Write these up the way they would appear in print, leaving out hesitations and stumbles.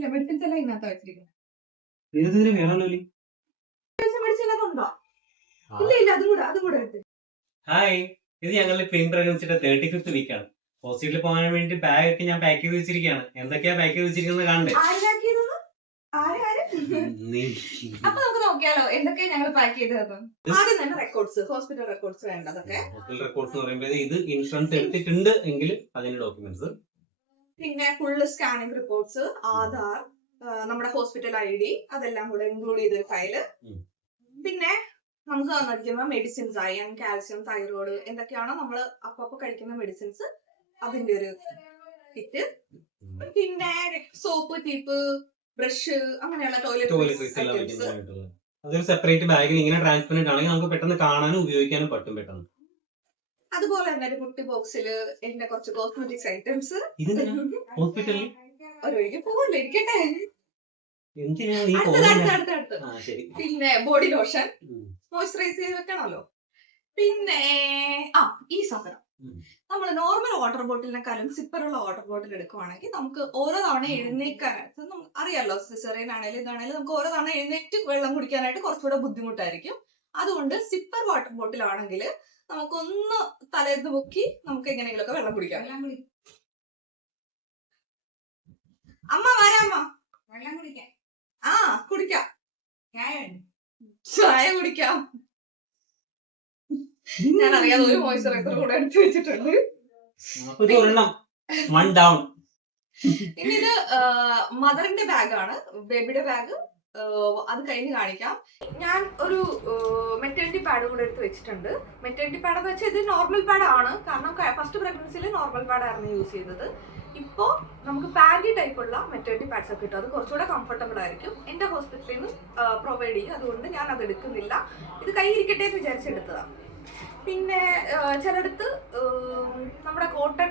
ഇല്ല മെഡിസിൻസ് എല്ലാം ഇതിനകത്ത് വെച്ചിരിക്കുന്നത്. ഇല്ല ഇല്ല അതും കൂടെ എടുത്ത്. ഹായ്, ഇത് ഞങ്ങളുടെ പ്രീ പ്രഗ്നൻസിയുടെ 35th വീക്കാണ്. ഹോസ്പിറ്റലിൽ പോകാൻ വേണ്ടി ബാഗ് ഒക്കെ ഞാൻ പാക്ക് ചെയ്ത് വെച്ചിരിക്കുകയാണ്. എന്തൊക്കെയാ പാക്ക് ചെയ്ത് വെച്ചിരിക്കുന്നത് കാണണ്ടേ? അപ്പൊ നമുക്ക് നോക്കിയാലോ എന്തൊക്കെയാ ഞങ്ങൾ പാക്ക് ചെയ്തത്. ആദ്യം തന്നെ റെക്കോർഡ്സ്, ഹോസ്പിറ്റൽ റെക്കോർഡ്സ് വേണ്ടതൊക്കെ. ഹോസ്പിറ്റൽ റെക്കോർഡ്സ് എന്ന് പറയുമ്പോൾ ഇത് ഇൻഷുറൻസ് എടുത്തിട്ടുണ്ട് എങ്കിൽ അതിന്റെ ഡോക്യുമെന്റ്സ്, പിന്നെ ഫുള്ള് സ്കാനിങ് റിപ്പോർട്ട്സ്, ആധാർ, നമ്മുടെ ഹോസ്പിറ്റൽ ID, അതെല്ലാം കൂടെ ഇൻക്ലൂഡ് ചെയ്തൊരു ഫയല്. പിന്നെ നമുക്ക് തന്നിരിക്കുന്ന മെഡിസിൻസ്, അയൺ, കാൽസ്യം, തൈറോയ്ഡ്, എന്തൊക്കെയാണോ നമ്മൾ അപ്പൊ കഴിക്കുന്ന മെഡിസിൻസ് അതിന്റെ ഒരു കിറ്റ്. പിന്നെ സോപ്പ്, ടീപ്പ്, ബ്രഷ്, അങ്ങനെയുള്ള ടോയ്ലറ്റ് അതൊരു സെപ്പറേറ്റ് ബാഗിൽ ഇങ്ങനെ ട്രാൻസ്പെറന്റ് ആണെങ്കിൽ നമുക്ക് പെട്ടെന്ന് കാണാനും ഉപയോഗിക്കാനും പറ്റും പെട്ടെന്ന്. അതുപോലെ തന്നെ ഒരു കുട്ടി ബോക്സില് എന്റെ കുറച്ച് കോസ്മെറ്റിക്സ് ഐറ്റംസ്. ഹോസ്പിറ്റലിൽ ഒരൊഴികെ പോകല്ലേ, ഇരിക്കട്ടെ. പിന്നെ ബോഡി ലോഷൻ, മോയ്സ്ചറൈസ് ചെയ്ത് വെക്കണമല്ലോ. പിന്നെ ഈ സാധനം നമ്മൾ നോർമൽ വാട്ടർ ബോട്ടിലിനെക്കാളും സിപ്പറുള്ള വാട്ടർ ബോട്ടിൽ എടുക്കുവാണെങ്കിൽ നമുക്ക് ഓരോ തവണ എഴുന്നേക്കാനായിട്ട്, അറിയാലോ സിസേറിയൻ ആണെങ്കിലും ഇതാണെങ്കിലും നമുക്ക് ഓരോ തവണ എഴുന്നേറ്റ് വെള്ളം കുടിക്കാനായിട്ട് കുറച്ചുകൂടെ ബുദ്ധിമുട്ടായിരിക്കും. അതുകൊണ്ട് സിപ്പർ വാട്ടർ ബോട്ടിൽ ആണെങ്കിൽ നമുക്കൊന്ന് തലേന്ന് പൊക്കി നമുക്ക് എങ്ങനെയെങ്കിലുമൊക്കെ വെള്ളം കുടിക്കാം. അമ്മ വരാമ്മ, വെള്ളം കുടിക്കാം. കുടിക്കാം, ചായ കുടിക്കാം. ഞാൻ അറിയാതെ ഒരു മോയ്സ്ചറൈസർ കൂടെ എടുത്ത് വെച്ചിട്ടുണ്ട്. ഇനി ഇത് മദറിന്റെ ബാഗാണ്, ബേബിയുടെ ബാഗ്. അത് കഴിഞ്ഞ് കാണിക്കാം. ഞാൻ ഒരു മെറ്റേണിറ്റി പാഡ് കൂടെ എടുത്ത് വെച്ചിട്ടുണ്ട്. മെറ്റേണിറ്റി പാഡ് എന്ന് വെച്ചാൽ ഇത് നോർമൽ പാഡ് ആണ്, കാരണം ഫസ്റ്റ് പ്രഗ്നൻസിയിൽ നോർമൽ പാഡായിരുന്നു യൂസ് ചെയ്തത്. ഇപ്പോൾ നമുക്ക് പാൻറ്റി ടൈപ്പുള്ള മെറ്റേണിറ്റി പാഡ്സ് ഒക്കെ കിട്ടും. അത് കുറച്ചുകൂടെ കംഫർട്ടബിൾ ആയിരിക്കും. എൻ്റെ ഹോസ്പിറ്റലിൽ നിന്ന് പ്രൊവൈഡ് ചെയ്യും. അതുകൊണ്ട് ഞാൻ അത് എടുക്കുന്നില്ല. ഇത് കയ്യിരിക്കട്ടെ എന്ന് വിചാരിച്ചെടുത്തതാണ്. പിന്നെ ചിലടത്ത് നമ്മുടെ കോട്ടൺ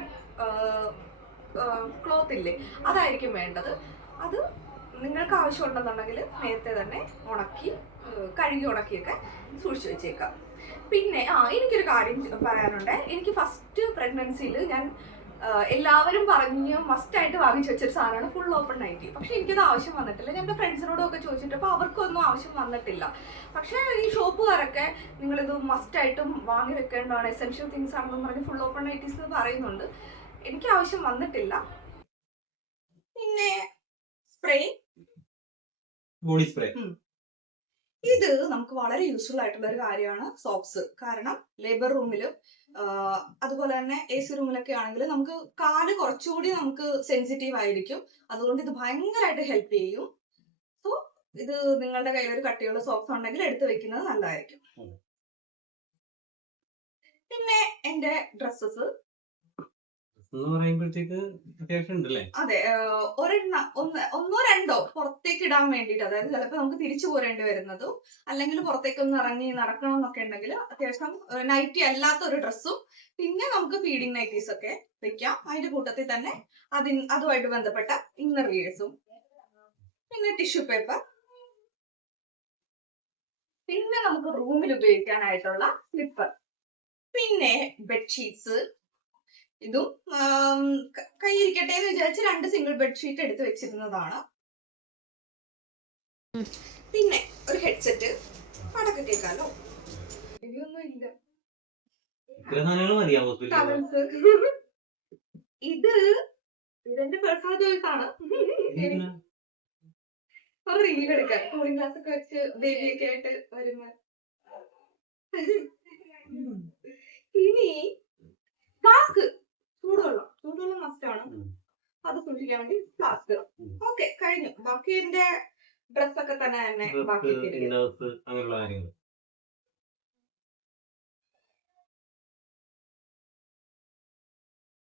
ക്ലോത്ത് ഇല്ലേ, അതായിരിക്കും വേണ്ടത്. അത് നിങ്ങൾക്ക് ആവശ്യമുണ്ടെന്നുണ്ടെങ്കിൽ നേരത്തെ തന്നെ ഉണക്കി, കഴുകി ഉണക്കിയൊക്കെ സൂക്ഷിച്ചു വെച്ചേക്കാം. പിന്നെ എനിക്കൊരു കാര്യം പറയാനുണ്ട്. എനിക്ക് ഫസ്റ്റ് പ്രഗ്നൻസിയിൽ ഞാൻ എല്ലാവരും പറഞ്ഞ് മസ്റ്റായിട്ട് വാങ്ങിച്ചു വെച്ചൊരു സാധനമാണ് ഫുൾ ഓപ്പൺ നൈറ്റി. പക്ഷെ എനിക്കത് ആവശ്യം വന്നിട്ടില്ല. ഞാൻ എൻ്റെ ഫ്രണ്ട്സിനോടും ഒക്കെ ചോദിച്ചിട്ടപ്പോൾ അവർക്കൊന്നും ആവശ്യം വന്നിട്ടില്ല. പക്ഷേ ഈ ഷോപ്പുകാരൊക്കെ നിങ്ങളിത് മസ്റ്റായിട്ടും വാങ്ങി വെക്കേണ്ടതാണ്, എസെൻഷ്യൽ തിങ്സ് ആണെന്ന് പറഞ്ഞ് ഫുൾ ഓപ്പൺ നൈറ്റീസ് എന്ന് പറയുന്നുണ്ട്. എനിക്ക് ആവശ്യം വന്നിട്ടില്ല. പിന്നെ സ്പ്രേ, ബോഡി സ്പ്രേ, ഇത് നമുക്ക് വളരെ യൂസ്ഫുൾ ആയിട്ടുള്ള ഒരു കാര്യമാണ്. സോക്സ്, കാരണം ലേബർ റൂമിലും അതുപോലെ തന്നെ AC റൂമിലൊക്കെ ആണെങ്കിൽ നമുക്ക് കാല് കുറച്ചുകൂടി നമുക്ക് സെൻസിറ്റീവ് ആയിരിക്കും. അതുകൊണ്ട് ഇത് ഭയങ്കരമായിട്ട് ഹെൽപ്പ് ചെയ്യും. സോ ഇത് നിങ്ങളുടെ കയ്യിൽ ഒരു കട്ടിയുള്ള സോക്സ് ഉണ്ടെങ്കിൽ എടുത്തു വെക്കുന്നത് നല്ലതായിരിക്കും. പിന്നെ എന്റെ ഡ്രസ്സസ് അതെ, ഒന്നോ രണ്ടോ പുറത്തേക്ക് ഇടാൻ വേണ്ടിയിട്ട്, അതായത് ചിലപ്പോൾ നമുക്ക് തിരിച്ചു പോരേണ്ടി വരുന്നതും അല്ലെങ്കിൽ പുറത്തേക്കൊന്ന് ഇറങ്ങി നടക്കണം എന്നൊക്കെ ഉണ്ടെങ്കിൽ അത്യാവശ്യം നൈറ്റി അല്ലാത്ത ഒരു ഡ്രസ്സും, പിന്നെ നമുക്ക് ഫീഡിങ് നൈറ്റീസ് ഒക്കെ വെക്കാം. അതിന്റെ കൂട്ടത്തിൽ തന്നെ അതുമായിട്ട് ബന്ധപ്പെട്ട ഇന്നർ വിയേഴ്സും, പിന്നെ ടിഷ്യൂ പേപ്പർ, പിന്നെ നമുക്ക് റൂമിൽ ഉപയോഗിക്കാനായിട്ടുള്ള സ്ലിപ്പർ, പിന്നെ ബെഡ്ഷീറ്റ്സ്. ഇതും കയ്യിരിക്കട്ടെ എന്ന് വിചാരിച്ച് 2 സിംഗിൾ ബെഡ്ഷീറ്റ് എടുത്ത് വെച്ചിരുന്നതാണ്. പിന്നെ ഒരു ഹെഡ്സെറ്റ്, പാടൊക്കെ കേൾക്കാലോ. ഇനിയൊന്നും ഇല്ല. ഇതെന്റെ പേഴ്സണൽ ചോയ്സ് ആണ്. ഒരു റീൽ എടുക്കാൻ കൂളിംഗ് ഗ്ലാസ് ഒക്കെ വെച്ച് ബേബിയൊക്കെ ആയിട്ട് വരുന്ന. ഇനി ഫ്ലാസ്ക്, ചൂടുവെള്ളം മസ്റ്റാണ്, അത് സൂക്ഷിക്കാൻ വേണ്ടി ഫ്ലാസ്ക്. ഓക്കെ, കഴിഞ്ഞു. ബാക്കി എന്റെ ഡ്രസ്സൊക്കെ തന്നെ ബാക്കി.